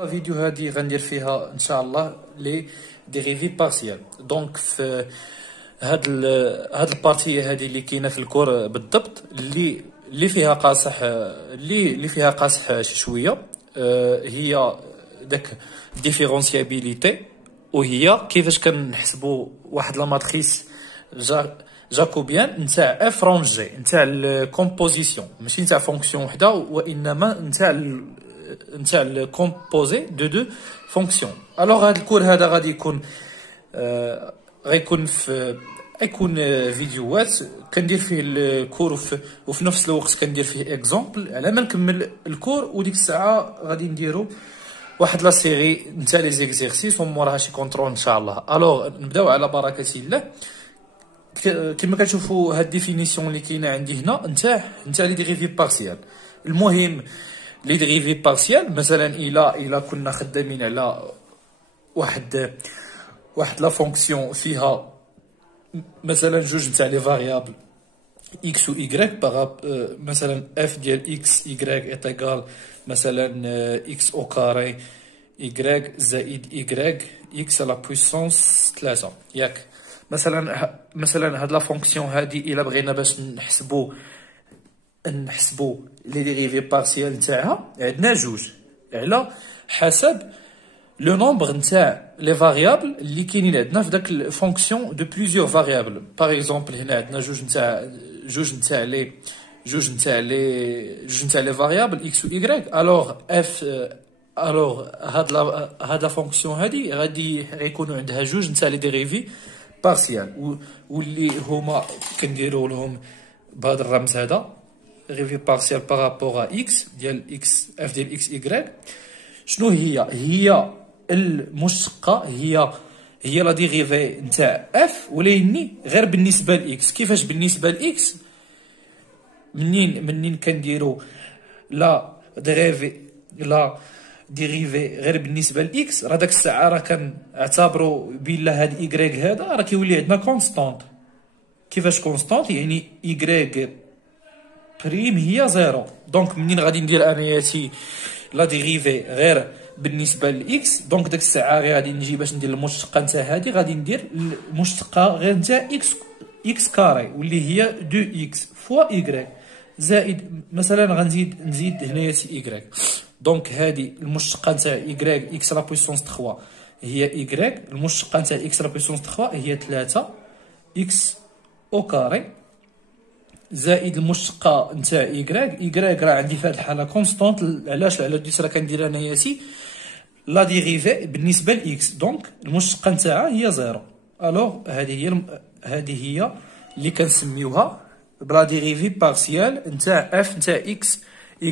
الفيديو هذه غندير فيها ان شاء الله لي ديريفي بارسيال. دونك في هاد البارتيه هذه اللي كاينه في الكور بالضبط اللي فيها قاصح اللي فيها قاصح شي شويه، هي داك ديفيرونسيابيليتي، وهي كيفاش كنحسبوا واحد لا ماتريس جاكوبيان نتاع اف رون جي نتاع الكومبوزيسيون، ماشي نتاع فونكسيون وحده، وانما نتاع الكومبوزي دو فونكسيون. الوغ هاد الكور هذا غادي يكون غيكون فيديوهات كندير فيه الكور، وفي نفس الوقت كندير فيه اكزومبل على ما نكمل الكور، وديك الساعه غادي نديرو واحد لا سيري نتاع لي زيكزيرسيس وموراها شي كونترول ان شاء الله. الوغ نبداو على بركه الله. كما كتشوفوا هاد ديفينيسيون اللي كاينه عندي هنا نتاع لي ديريفي بارسيال. المهم لي ديريفي بارسيال مثلا الا كنا خدامين على واحد لا فونكسيون فيها مثلا جوج نتاع لي فاريابل x و y مثلا f ديال x y est égal مثلا x au carré y زائد y x à la puissance 3 ياك. مثلا هاد لا فونكسيون هادي الا بغينا باش نحسبوا لي ديريفي بارسيال نتاعها، عندنا جوج على حسب لو نومبر نتاع لي فاريابل اللي كاينين عندنا في داك الفونكسيون دو بليزيور فاريابل. باغ اكزومبل هنا عندنا جوج نتاع لي فاريابل اكس و y. الوغ هاد لا فونكسيون هادي غادي يكونوا عندها جوج نتاع لي ديريفي بارسيال، واللي هما كنديروا لهم بهذا الرمز هذا ديريفي بارسيال بارابور اكس ديال اكس اف ديال اكس y. شنو هي المشتقه، هي لا ديريفي نتاع اف، ولكن غير بالنسبه لاكس. كيفاش بالنسبه لاكس؟ منين كنديروا لا ديريفي غير بالنسبه لاكس، راه داك الساعه راه كنعتبروا بلا هاد y هذا راه كيولي عندنا كونستانت. كيفاش كونستانت؟ يعني y بريم هي زيرو. دونك منين غادي ندير اناياتي لا ديريفي غير بالنسبه لاكس، دونك داك الساعه غادي نجي باش ندير المشتقه نتاع هادي، غادي ندير المشتقه غير نتاع اكس كاري واللي هي 2 اكس فوا y زائد مثلا غنزيد هنايا y. دونك هادي المشتقه نتاع y اكس لا بويسونس 3 هي y، المشتقه نتاع اكس لا بويسونس 3 هي 3 اكس او كاري زائد المشتقه نتاع y راه عندي في هذه الحاله كونستانت. علاش؟ على ديس راه كندير انايا لا ديريفي بالنسبه لاكس، دونك المشتقه نتاعها هي زيرو. الوغ هذه هي اللي كنسميوها بلا ديريفي بارسيال نتاع اف نتاع اكس y.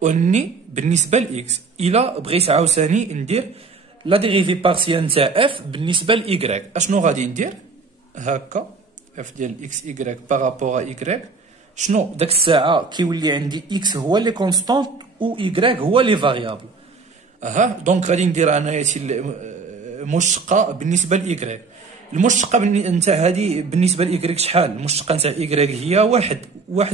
وني بالنسبه لاكس الا بغيت عاوتاني ندير لا ديريفي بارسيال نتاع اف بالنسبه لاي، اشنو غادي ندير؟ هكا اف ديال اكس y بارابور y، شنو داك الساعه كيولي عندي اكس هو لي كونستانت و y هو لي فاريابل. دونك غادي ندير انايا مشتقه بالنسبه لاي. المشتقه نتاع هذه بالنسبه لاي شحال؟ المشتقه نتاع y هي واحد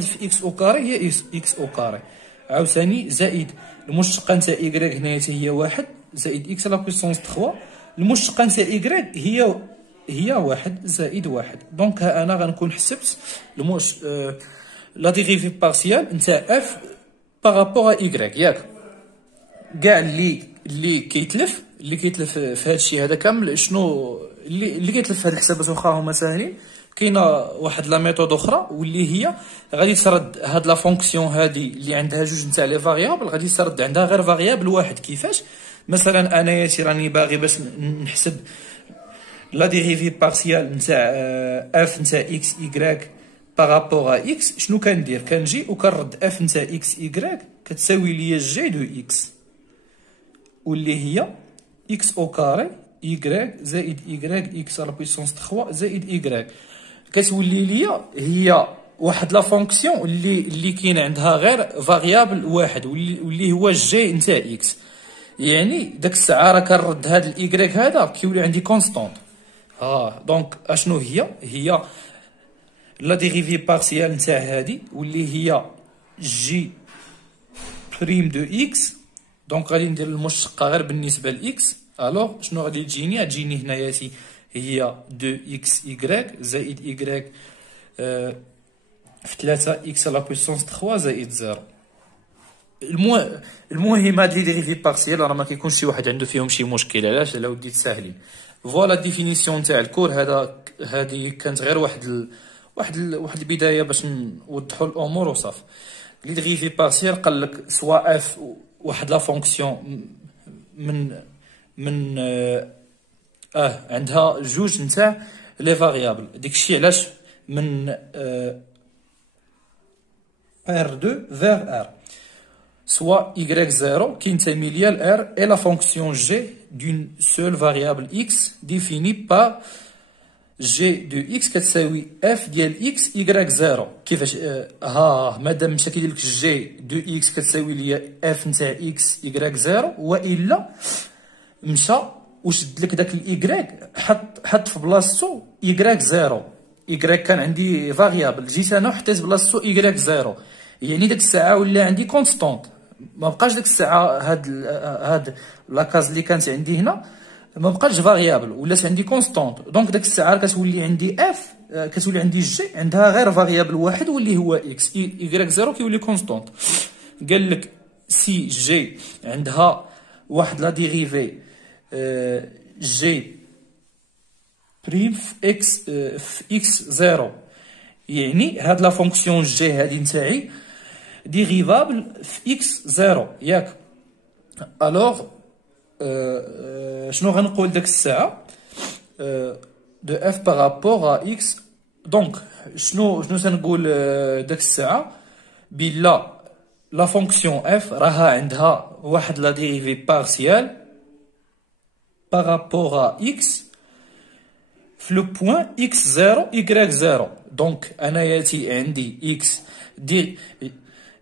في اكس او كاري هي اكس او كاري عاوتاني زائد المشتقه نتاع y هنايا هي واحد زائد اكس لا بويسونس 3. المشتقه نتاع y هي واحد زائد واحد. دونك انا غنكون حسبت لا ديريفي بارسيال نتاع اف بارابور y ياك. كاع اللي كيتلف في هذا الشيء هذا كامل، شنو اللي كيتلف في هاد الحسابات واخا هما ساهلين، كاينه واحد لا ميثود اخرى واللي هي غادي ترد هاد لا فونكسيون هادي اللي عندها جوج نتاع لي فاريابل، غادي ترد عندها غير فاريابل واحد. كيفاش؟ مثلا انايا راني باغي باش نحسب لا ديريفي بارسيال نتاع اف نتاع اكس y بارابور اكس، شنو كندير؟ كنجي وكنرد اف نتاع اكس y كتساوي ليا جي دو اكس واللي هي اكس او كاري y زائد y اكس على بويسونس 3 زائد y. كتولي ليا هي واحد لا فونكسيون اللي كاين عندها غير فاريابل واحد واللي هو جي نتاع اكس. يعني داك الساعه راه كنرد هاد الاي هذا كيولي عندي كونستانت. دونك اشنو هي لا ديريفي بارسيال نتاع هادي واللي هي جي بريم دو اكس دونك غادي ندير المشتقه غير بالنسبه لاكس. الوغ شنو غادي تجيني هنايا هي 2 اكس ايكغيك زائد ايكغيك في 3 اكس على بويسونس 3 زائد 0. المهم هاد لي ديريفي بارسيال راه ما كيكونش شي واحد عنده فيهم شي مشكل. علاش؟ على ودي ساهلين. فوالا ديفينيسيون تاع الكور. هادي كانت غير واحد البدايه باش نوضحوا الامور وصافي. لي ديريفي بارسيال قال لك سوا اف واحد لا فونكسيون من عندها جوج نتاع لي فاريابل. داكشي علاش من R2 vers R. Soit y0 qui ينتمي ليا ل R est la fonction g d'une seule variable x définie par g de x كتساوي f ديال x y0. كيفاش؟ مادام مشى كيدير لك g de x كتساوي ليا f نتاع x y0، والا مشى وشد لك داك الايكغيك حط في بلاصتو y0. y كان عندي فاريابل، جيت انا وحطيت بلاصتو y0، يعني ديك الساعه ولا عندي كونستونط. ما بقاش ديك الساعه هاد لاكاز اللي كانت عندي هنا ما بقاش فاريابل، ولات عندي كونستونط. دونك ديك الساعه كتولي عندي اف، كتولي عندي جي عندها غير فاريابل واحد واللي هو اكس. y0 كيولي كونستونط. قال لك سي جي عندها واحد لا ديريفي جي بريم في اكس زيرو، يعني هاد لا فونكسيون جي هادي نتاعي ديريفابل في اكس زيرو، ياك؟ الوغ شنو غنقول داك الساعه؟ دو اف بارابور ا اكس. دونك شنو تنقول داك الساعه؟ بلا لا فونكسيون اف راها عندها واحد لا ديريفي بارسيال بارابور ا اكس في لو بوين اكس زيرو y زيرو. دونك انا ياتي عندي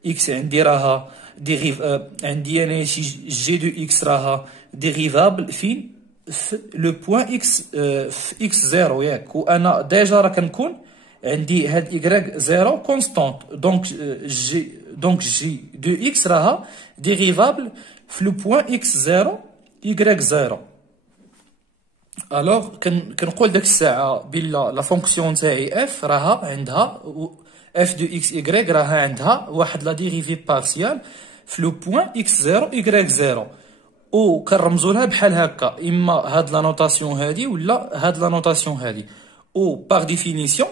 اكس عندي راها عندي انا شي جي دو اكس راها ديريفابل فين؟ في لو بوين اكس في اكس زيرو، ياك؟ وانا ديجا راه كنكون عندي هاد y زيرو كونستونط. دونك جي دو اكس راها ديريفابل في لو بوين اكس زيرو y زيرو. الوغ كنقول داك الساعه بلا لا فونكسيون تاعي اف راها عندها اف دو اكس y راها عندها واحد لا ديريفي بارسيال في لو بوين اكس زيرو y زيرو، و كنرمزوا لها بحال هكا، اما هاد لا نوتاسيون هادي ولا هاد لا نوتاسيون هادي. و باغ ديفينيسيون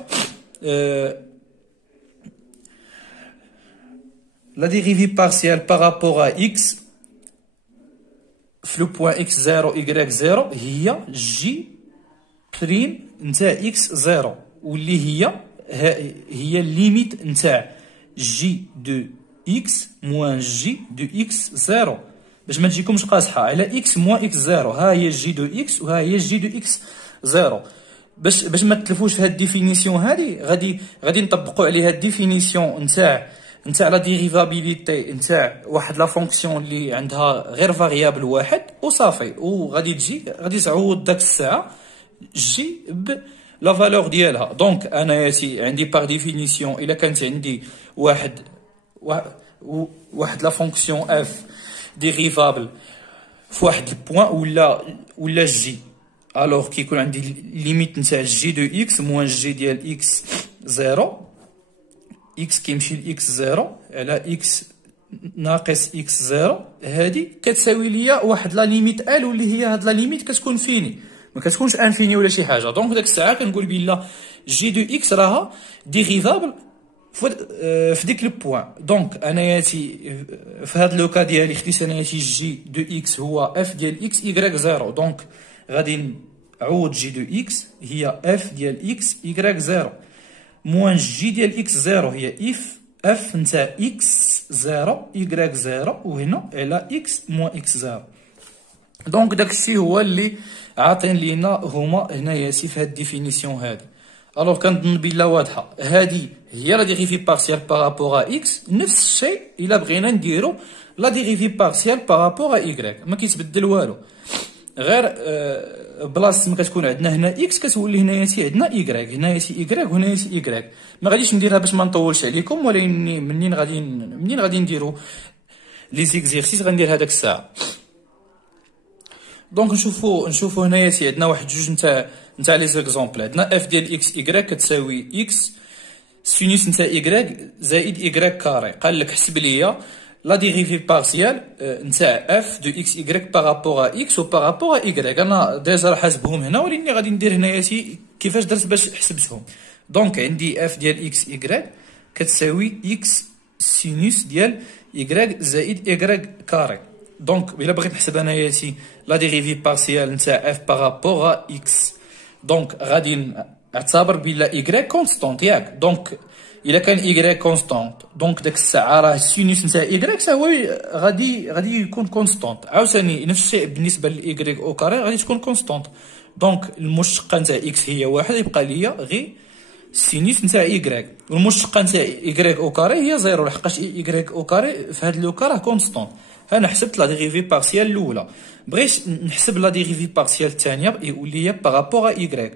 لا ديريفي بارسيال بارابور ا اكس في لو بوين اكس زيرو y زيرو هي جي بريم نتاع اكس زيرو، واللي هي الليميت نتاع جي دو اكس موان جي دو اكس زيرو، باش ما تجيكمش قاصحه على اكس موان اكس زيرو. ها هي جي دو اكس وها هي جي دو اكس زيرو. باش ما تلفوش في هاد الديفينيسيون هادي، غادي نطبقوا عليها الديفينيسيون نتاع لا ديريفابيليتي نتاع واحد لا فونكسيون اللي عندها غير فاريابل واحد وصافي. وغادي تعوض داك الساعه جي ب لا فالور ديالها. دونك انا ياتي عندي باغ ديفينيسيون الا كانت عندي واحد لا فونكسيون اف ديريفابل في واحد البوين ولا جي، الوغ كيكون عندي ليميت نتاع جي دو اكس موان جي ديال اكس زيرو، اكس كيمشي لاكس زيرو على اكس ناقص اكس زيرو، هادي كتساوي ليا واحد لا ليميت ال، واللي هي هاد لا ليميت كتكون فيني، ما كتكونش انفيني ولا شي حاجه. دونك داك الساعه كنقول بلا جي دو اكس راها ديريفابل في ديك البوين. دونك انا ياتي في هاد لوكا ديالي خديت انا ياتي جي دو اكس هو اف ديال اكس y زيرو. دونك غادي نعوض جي دو اكس هي اف ديال اكس y زيرو موان جي ديال اكس زيرو هي اف نتاع اكس زيرو y زيرو، وهنا على اكس موان اكس زيرو. دونك داكشي هو اللي عاطين لينا هما هنايا في هاد الديفينيسيون هادي. الوغ كنظن بلا واضحه. هادي هي لا ديريفي بارسيال بارابور ا اكس. نفس الشيء الا بغينا نديرو لا ديريفي بارسيال بارابور ا y، ما كيتبدل والو، غير بلاصه ما كتكون عندنا هنا اكس كتولي هنايا عندنا y، هنايا y وهنايا y. ما غاديش نديرها باش ما نطولش عليكم، ولكن منين غادي نديرو لي زيكزيرسيس غندير هذاك الساعه. دونك نشوفو هنايا سي عندنا واحد جوج نتاع لي زيكزامبل. عندنا اف ديال اكس ايكغيك كتساوي اكس سينوس نتاع ايكغيك زائد ايكغيك كاري. قال لك حسب ليا لا ديريفي بارسيال نتاع اف دو اكس ايكغيك بارابور ا اكس و بارابور ا ايكغيك. انا ديجا راه حاسبهم هنا، ولكن غادي ندير هنايا سي كيفاش درت باش حسبتهم. دونك عندي اف ديال اكس ايكغيك كتساوي اكس سينوس ديال ايكغيك زائد ايكغيك كاري. دونك الا بغيت نحسب انايا سي لا ديريفي بارسيال نتاع اف بارابور ا اكس، دونك غادي نعتبر بلا ايكغيك كونستونت ياك. دونك الا كان ايكغيك كونستونت دونك داك الساعه راه السينوس نتاع ايكغيك حتى هو غادي يكون كونستونت. عاوتاني نفس الشيء بالنسبه لايكغيك او كاري غادي تكون كونستونت. دونك المشتقه نتاع اكس هي واحد، يبقى ليا غير السينوس نتاع ايكغيك، والمشتقه نتاع ايكغيك او كاري هي زيرو لحقاش ايكغيك او كاري في هاد لوكا راه كونستونت. انا حسبت لا ديريفي بارسيال الاولى، بغيت نحسب لا ديريفي بارسيال الثانيه يولي هي بارابور ا ايكغيك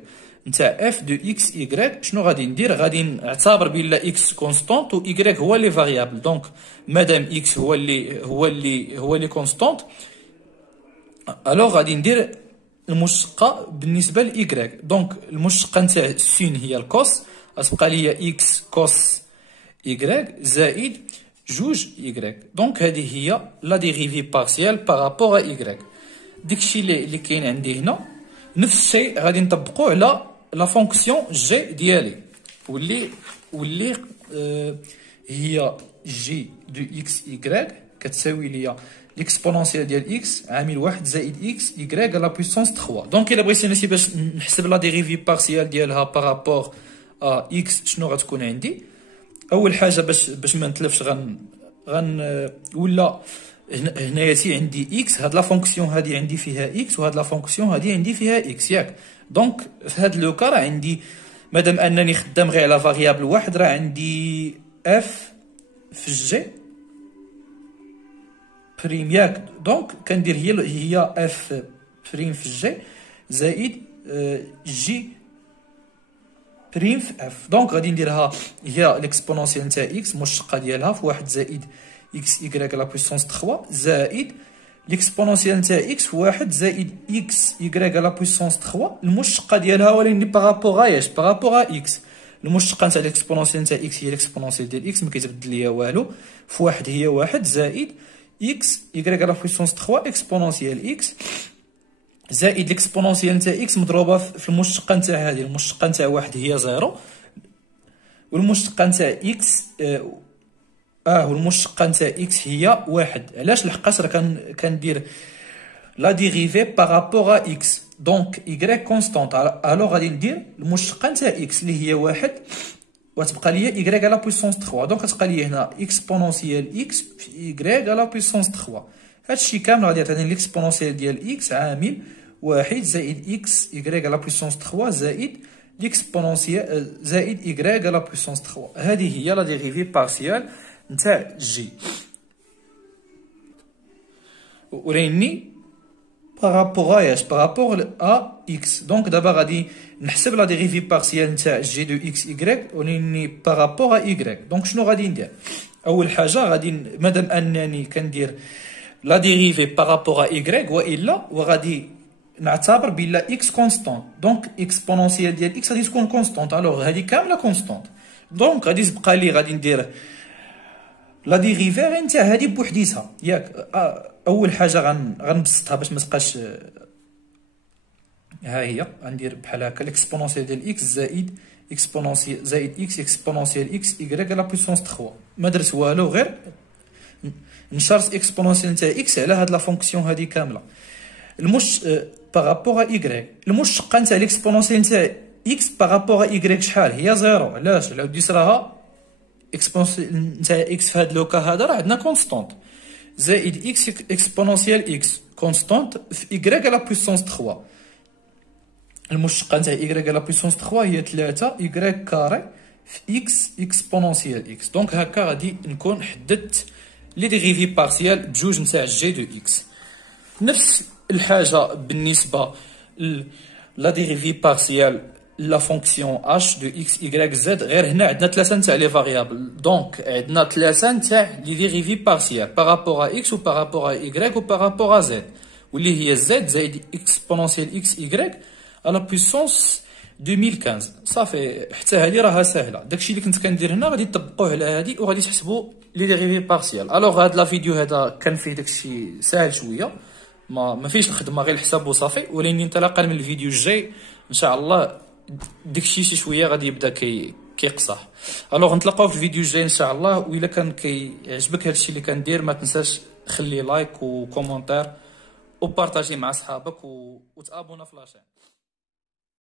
نتاع اف دو اكس ايكغيك. شنو غادي ندير؟ غادي نعتبر بلا اكس كونستونت و ايكغيك هو لي فاريابل. دونك مادام اكس هو اللي كونستونت، الوغ غادي ندير المشتقه بالنسبه لايكغيك. دونك المشتقه نتاع السين هي الكوس، غتبقى ليا اكس كوس ايكغيك زائد جوج ايكغيك. دونك هذه هي لا ديريفي بارسيال بارابور ا ايكغيك. داكشي اللي كاين عندي هنا. نفس الشيء غادي نطبقوه على لا فونكسيون جي ديالي، واللي هي جي دو اكس ايكغيك كتساوي ليا ليكسبونونسيال ديال اكس عامل واحد زائد اكس ايكغيك على بويسونس 3. دونك الا بغيتي نسي باش نحسب لا ديريفي بارسيال ديالها بارابور ا اكس شنو غتكون عندي؟ اول حاجه باش ما نتلفش ولا هنايا سي عندي اكس، هاد لا فونكسيون هادي عندي فيها اكس وهاد لا فونكسيون هادي عندي فيها اكس ياك. دونك في هاد لوكا راه عندي مادام انني خدام غير على فاريابل واحد راه عندي اف في جي بريم ياك. دونك كندير هي اف بريم في جي زائد جي بريم في اف. دونك غادي نديرها هي ليكسبونونسيال نتاع اكس مشتقه ديالها في واحد زائد اكس ايكغيك على بويسونس 3 زائد ليكسبونونسيال نتاع اكس في واحد زائد اكس ايكغيك على بويسونس 3 المشتقه ديالها ولكن بارابور اياش؟ بارابور اكس. المشتقه نتاع ليكسبونونسيال نتاع اكس هي ليكسبونونسيال ديال اكس، ما كيتبدل ليا والو، في واحد هي واحد زائد اكس ايكغيك على بويسونس 3 اكسبونونسيال اكس زائد ليكسبونونسيال نتاع اكس مضروبه في المشتقه نتاع هذه. المشتقه نتاع واحد هي زيرو، والمشتقه نتاع اكس والمشتقه نتاع اكس هي واحد. علاش؟ لحقاش راه كندير لا ديريفي بارابور ا اكس. دونك ايكغيك كونستونت، الوغ غادي ندير المشتقه نتاع اكس اللي هي واحد وتبقى ليا ايكغيك على بويسونس 3. دونك غتبقى ليا هنا اكسبونونسيال اكس في ايكغيك على بويسونس 3. هادشي كامل غادي يعطيني ليكسبونونسيال ديال اكس عامل واحد زائد اكس ايكغيك على بويسونس 3 زائد ليكسبونونسيال زائد ايكغيك على بويسونس 3. هذه هي لا ديريفي بارسيال نتاع جي، وريني بارابور اياش؟ بارابور ا اكس. دونك دابا غادي نحسب لا ديريفي بارسيال نتاع جي دو اكس ايكغيك وريني بارابور ا ايكغيك. دونك شنو غادي ندير؟ اول حاجه غادي مادام انني كندير لا ديريفي بارابور ا ايكغيك والا وغادي نعتبر بلا اكس كونستونت. دونك اكسبونونسيال ديال اكس غادي تكون كونستونت، الوغ هذه كامله كونستونت. دونك غادي تبقى لي غادي ندير لا ديريفي غير نتاع هذه بوحديتها ياك. اول حاجه غنبسطها باش ما تبقاش ها هي. غندير بحال هكا ليكسبونونسيال ديال اكس زائد اكسبونونسيال زائد اكس اكسبونونسيال اكس ايكغيك على بويسونس 3. ما درت والو، غير نشرت اكسبونونسيال نتاع اكس على هاد لا فونكسيون هذه كامله. بارابور ا ايكغيك المشتقه نتاع ليكسبونونسيال نتاع اكس بارابور ا ايكغيك شحال؟ هي زيرو. علاش؟ العود يصراها اكسبونونسيال نتاع اكس في هاد لوكا هذا راه عندنا كونستونت زائد اكس اكسبونونسيال اكس كونستونت في ايكغيك على بويسونس 3. المشتقه نتاع ايكغيك على بويسونس 3 هي 3 ايكغيك كاري في اكس اكسبونونسيال اكس. دونك هكا غادي نكون حددت لي ديريفي بارسيال بجوج نتاع جي دو اكس. نفس الحاجه بالنسبه لا ديريفي بارسيال لا فونكسيون اش دو اكس ايكغيك زد. غير هنا عندنا ثلاثه نتاع لي فاريابل، دونك عندنا ثلاثه نتاع لي ديريفي بارسيال بارابور ا اكس و بارابور ا ايكغيك و بارابور ا زد، واللي هي زد زائد اكسبونونسيال اكس ايكغيك على بويسونس 2015. صافي حتى هذه راها سهله. داكشي اللي كنت كندير هنا غادي تطبقوه على هذه وغادي تحسبوا لي ديريفي بارسيال. الوغ هاد لا فيديو هذا كان فيه داكشي ساهل شويه، ما فيش الخدمه، غير الحساب وصافي، ولكن انطلاقا من الفيديو الجاي ان شاء الله داكشي شي شويه غادي يبدا كيقصح. الوغ نتلاقاو في الفيديو الجاي ان شاء الله. والا كان كيعجبك هادشي اللي كندير ما تنساش خلي لايك وكومونتير وبارطاجي مع صحابك وتابونا في لاشين.